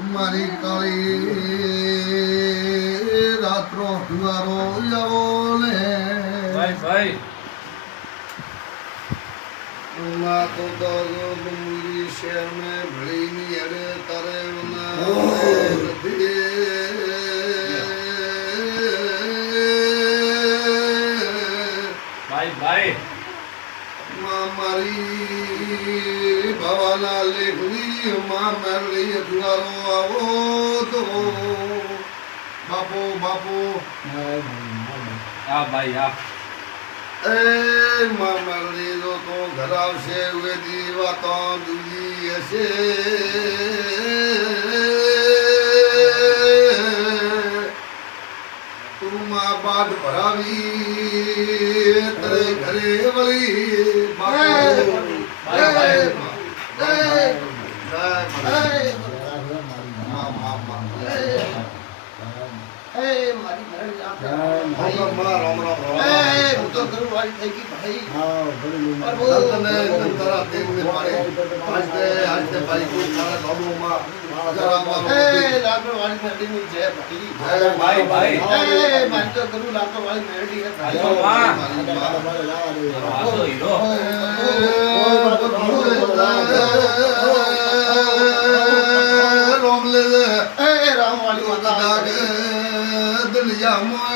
મારી કાળી રાત્રો દ્વારો જાવો ને ભાઈ ના તો ડુંગરી શહેર में ભળી ની અરે તારે ભાઈ મારી ભવાના લેખની માં મેળવી દ્વારો આવો તો બાપો હા ભાઈ હા એ માં મેળવી તો ઘર આવશે વેદી વાતો દુજી હશે તું માં બાદ ભરાવી તરે ઘરે વળી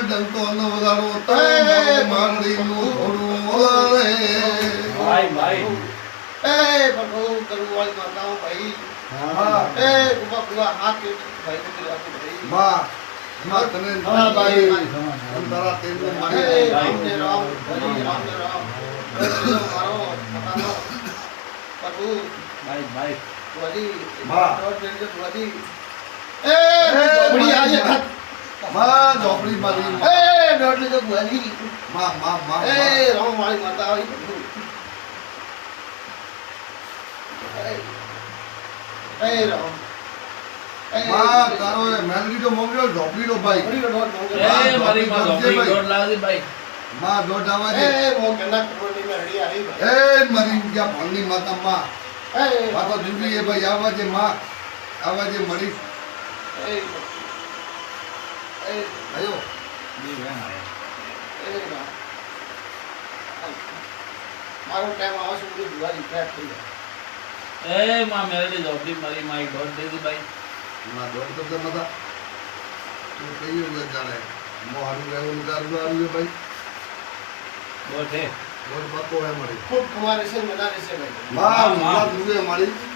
ડંકો નો વગાડો મારી નું થોડું ભાઈ પ્રભુ કરું વાળી માતાઓ ભાઈ હાથ ભાઈ માં તને ભાઈ અંતરા તેલ રામ ને રામ મારો માતાનો પ્રભુ ભાઈ વળી વાહ. વળી બડી આજે ખત માં ઝોપડી મારી દોડ લીધો વળી માં રામ વાળી માતા આવી પ્રભુ રામ માં તારો એ મેલડી તો મોકલ્યો ઝોપડી તો ભાઈ બડી દોડ મોંગે મારી માં ધોપડી દોડ લાવજી ભાઈ માં દોડ આવા દે મોંગેના કરોડની મેરડી આવી એ મરી ગયા ભણની માતા માં વાતો જુદી એ ભાઈ આવા જે માં આવા જે મરી આયો મારો ટાઈમ આવે છે બધું દિવાળી ક્રેક થઈ જાય માં મેરડી ધોપડી મારી માં દોડ દેજી ભાઈ માં દોડ તો મતા તું કઈયો વે જાણે મોહારું રહેવું ગારું આવ્યું ભાઈ દોડ હે દોડ બાકો હે મરી ખૂબ કુમાર છે મજા રહેશે ભાઈ માં માં દુગે મારી